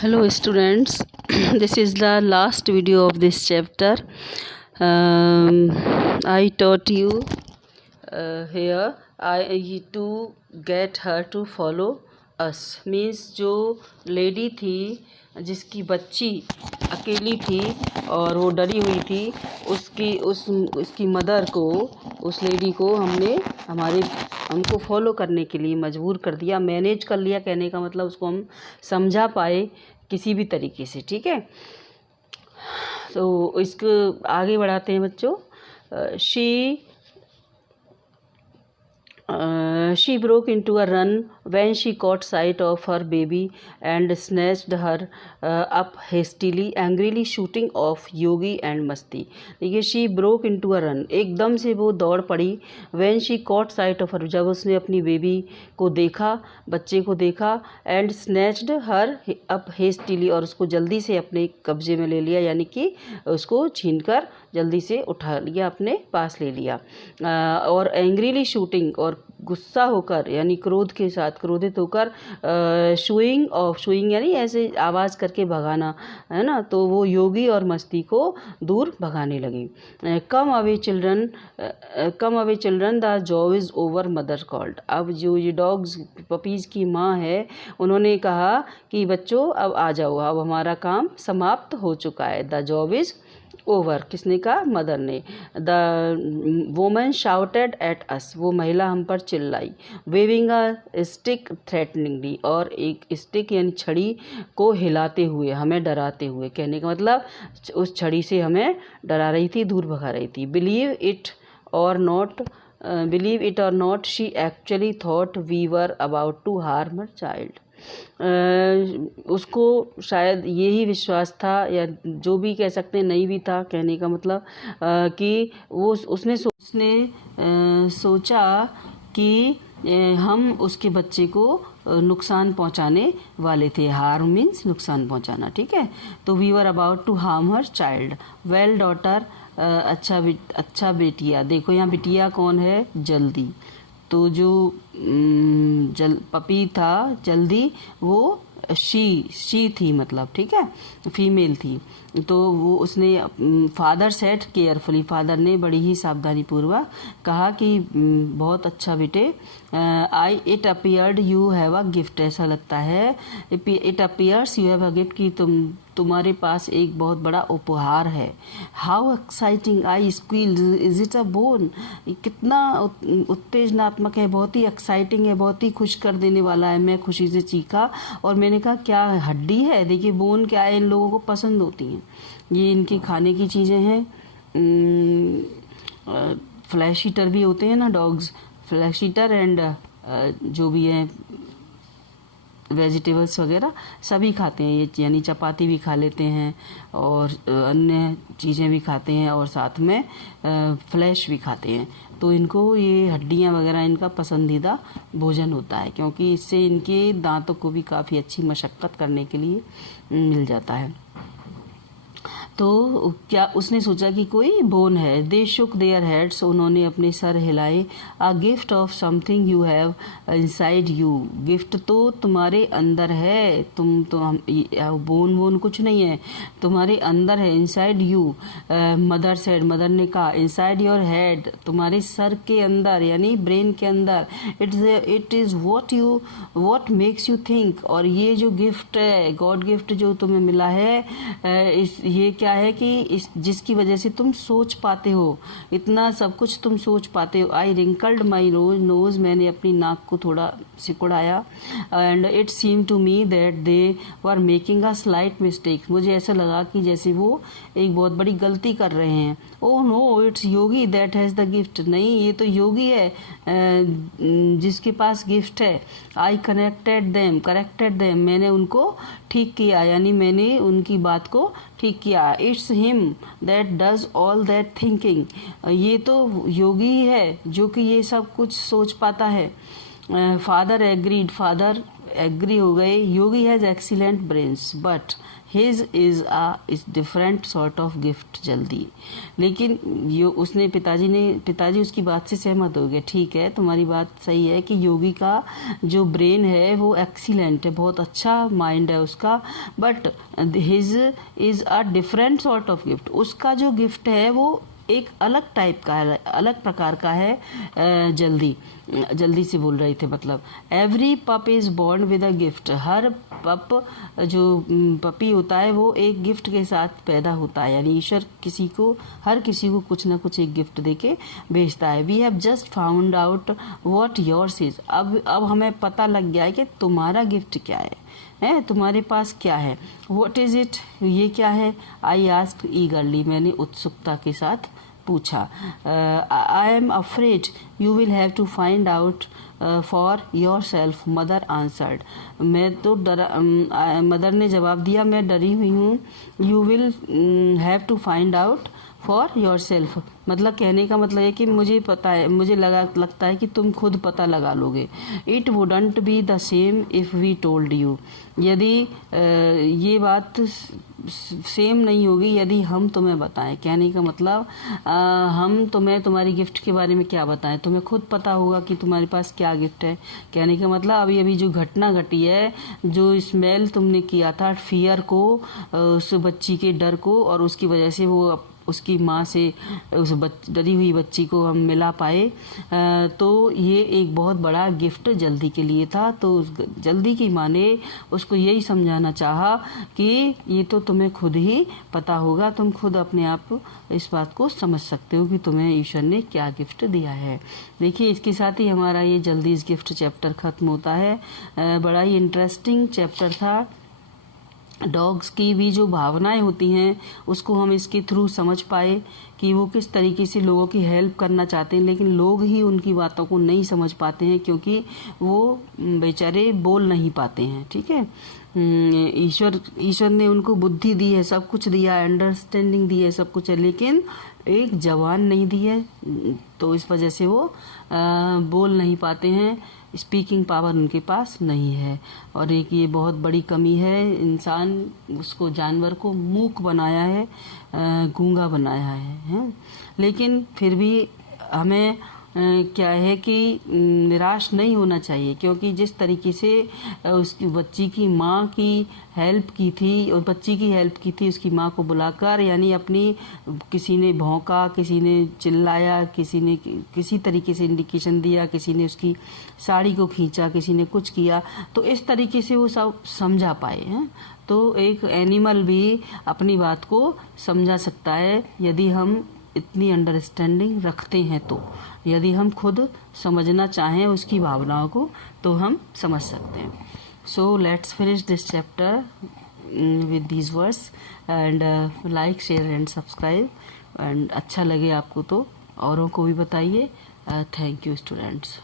Hello students, this is the last video of this chapter. I taught you here to get her to follow us means जो lady थी जिसकी बच्ची अकेली थी और वो डरी हुई थी, उसकी मदर को, उस लेडी को हमको फॉलो करने के लिए मजबूर कर दिया, मैनेज कर लिया। कहने का मतलब उसको हम समझा पाए किसी भी तरीके से। ठीक है, तो इसको आगे बढ़ाते हैं बच्चों। She broke into a run when she caught sight of her baby and snatched her up hastily, angrily shooting off Yogi and Masti। देखिए, she broke into a run, एकदम से वो दौड़ पड़ी। when she caught sight of her, जब उसने अपनी baby को देखा, बच्चे को देखा, and snatched her up hastily, और उसको जल्दी से अपने कब्जे में ले लिया, यानी कि उसको छीनकर जल्दी से उठा लिया, अपने पास ले लिया। और एंग्रीली शूटिंग, और गुस्सा होकर यानी क्रोध के साथ, क्रोधित होकर शूइंग यानी ऐसे आवाज़ करके भगाना, है ना। तो वो योगी और मस्ती को दूर भगाने लगी। Come away children the job is over, mother called. अब जो ये डॉग्स पपीज़ की माँ है, उन्होंने कहा कि बच्चों अब आ जाओ, अब हमारा काम समाप्त हो चुका है। द जॉब इज़ ओवर, किसने कहा? मदर ने। The woman shouted at us, वो महिला हम पर चिल्लाई। वेविंग अ स्टिक थ्रेटनिंगली, और एक स्टिक यानी छड़ी को हिलाते हुए, हमें डराते हुए। कहने का मतलब उस छड़ी से हमें डरा रही थी, दूर भगा रही थी। Believe it or not she actually thought we were about to harm her child. उसको शायद यही विश्वास था, या जो भी कह सकते हैं, नहीं भी था। कहने का मतलब कि उसने सोचा कि हम उसके बच्चे को नुकसान पहुंचाने वाले थे। हार्म मीन्स नुकसान पहुंचाना। ठीक है, तो we were about to harm her child. Well daughter, अच्छा बेटिया। देखो यहाँ बिटिया कौन है? जल्दी। तो जो पपी था जल्दी, वो शी थी, मतलब ठीक है, फीमेल थी। तो वो उसने फादर सेट केयरफुली, फादर ने बड़ी ही सावधानी पूर्वक कहा कि बहुत अच्छा बेटे। It appeared you have a gift, ऐसा लगता है, it appears you have a gift, कि तुम्हारे पास एक बहुत बड़ा उपहार है। How exciting, I squealed, is it a bone, कितना उत्तेजनात्मक है, बहुत ही एक्साइटिंग है, बहुत ही खुश कर देने वाला है। मैं खुशी से चीखा और मैंने कहा क्या हड्डी है? देखिए बोन क्या है, इन लोगों को पसंद होती हैं, ये इनकी खाने की चीज़ें हैं। फ्लैश ईटर भी होते हैं ना डॉग्स, फ्लैश ईटर एंड जो भी है वेजिटेबल्स वगैरह सभी खाते हैं ये, यानी चपाती भी खा लेते हैं और अन्य चीज़ें भी खाते हैं, और साथ में फ्लैश भी खाते हैं। तो इनको ये हड्डियाँ वगैरह इनका पसंदीदा भोजन होता है, क्योंकि इससे इनके दांतों को भी काफ़ी अच्छी मशक्क़त करने के लिए मिल जाता है। तो क्या उसने सोचा कि कोई बोन है। दे शुक देयर हेड्स, उन्होंने अपने सर हिलाए। A gift of something you have inside you, gift तो तुम्हारे अंदर है, तुम तो हम बोन कुछ नहीं है, तुम्हारे अंदर है। Inside you, mother said, mother ने कहा। इनसाइड योर हेड, तुम्हारे सर के अंदर यानी ब्रेन के अंदर। It is what makes you think, और ये जो गिफ्ट है, गॉड गिफ्ट जो तुम्हें मिला है, ये क्या है कि जिसकी वजह से तुम सोच पाते हो, इतना सब कुछ तुम सोच पाते हो। आई रिंकल्ड माई नोज, मैंने अपनी नाक को थोड़ा सिकुड़ाया। And it seem to me that they were making a slight mistake, मुझे ऐसा लगा कि जैसे वो एक बहुत बड़ी गलती कर रहे हैं। Oh no, it's Yogi that has the gift, नहीं ये तो योगी है जिसके पास गिफ्ट है। आई करेक्टेड देम, मैंने उनको ठीक किया, यानी मैंने उनकी बात को ठीक किया। It's him that does all that thinking, ये तो योगी ही है जो कि ये सब कुछ सोच पाता है। फादर एग्रीड, फादर एग्री हो गए। Yogi has excellent brains but his is different sort of gift. जल्दी, लेकिन उसने पिताजी उसकी बात से सहमत हो गए। ठीक है, तुम्हारी बात सही है कि योगी का जो ब्रेन है वो एक्सीलेंट है, बहुत अच्छा माइंड है उसका, but his is a different sort of gift. उसका जो गिफ्ट है वो एक अलग टाइप का है, अलग प्रकार का है। जल्दी से बोल रहे थे, मतलब every pup is born with a gift. हर पप जो पपी होता है वो एक गिफ्ट के साथ पैदा होता है, यानी ईश्वर हर किसी को कुछ ना कुछ एक गिफ्ट देके भेजता है। We have just found out what yours is. अब हमें पता लग गया है कि तुम्हारा गिफ्ट क्या है, तुम्हारे पास क्या है। व्हाट इज इट, ये क्या है। आई आस्क्ड ईगरली, मैंने उत्सुकता के साथ पूछा। I am afraid you will have to find out for yourself, mother answered. मैं तो मदर ने जवाब दिया, मैं डरी हुई हूँ। You will have to find out for yourself, मतलब कहने का मतलब है कि मुझे पता है, मुझे लगता है कि तुम खुद पता लगा लोगे। It wouldn't be the same if we told you. यदि ये बात सेम नहीं होगी यदि हम तुम्हें बताएं। कहने का मतलब हम तुम्हें तुम्हारी गिफ्ट के बारे में क्या बताएं, तुम्हें खुद पता होगा कि तुम्हारे पास क्या गिफ्ट है। कहने का मतलब अभी जो घटना घटी है, जो स्मेल तुमने किया था फियर को, उस बच्ची के डर को, और उसकी वजह से वो उसकी माँ से उस डरी हुई बच्ची को हम मिला पाए, तो ये एक बहुत बड़ा गिफ्ट जल्दी के लिए था। तो जल्दी की माँ ने उसको यही समझाना चाहा कि ये तो तुम्हें खुद ही पता होगा, तुम खुद अपने आप इस बात को समझ सकते हो कि तुम्हें ईश्वर ने क्या गिफ्ट दिया है। देखिए, इसके साथ ही हमारा ये जल्दी इस गिफ्ट चैप्टर ख़त्म होता है। बड़ा ही इंटरेस्टिंग चैप्टर था। डॉग्स की भी जो भावनाएं होती हैं उसको हम इसके थ्रू समझ पाए कि वो किस तरीके से लोगों की हेल्प करना चाहते हैं, लेकिन लोग ही उनकी बातों को नहीं समझ पाते हैं क्योंकि वो बेचारे बोल नहीं पाते हैं। ठीक है, ईश्वर ने उनको बुद्धि दी है, सब कुछ दिया है, अंडरस्टैंडिंग दी है, सब कुछ है, लेकिन एक जबान नहीं दी है, तो इस वजह से वो बोल नहीं पाते हैं। स्पीकिंग पावर उनके पास नहीं है, और एक ये बहुत बड़ी कमी है। इंसान उसको, जानवर को मूक बनाया है, गूंगा बनाया है। लेकिन फिर भी हमें क्या है कि निराश नहीं होना चाहिए, क्योंकि जिस तरीके से उसकी बच्ची की माँ की हेल्प की थी, और बच्ची की हेल्प की थी उसकी माँ को बुलाकर, यानी अपनी, किसी ने भौंका, किसी ने चिल्लाया, किसी ने किसी तरीके से इंडिकेशन दिया, किसी ने उसकी साड़ी को खींचा, किसी ने कुछ किया, तो इस तरीके से वो सब समझा पाए हैं। तो एक एनिमल भी अपनी बात को समझा सकता है यदि हम इतनी अंडरस्टैंडिंग रखते हैं, तो यदि हम खुद समझना चाहें उसकी भावनाओं को तो हम समझ सकते हैं। So let's finish this chapter with these words and like, share and subscribe. And अच्छा लगे आपको तो औरों को भी बताइए। Thank you students.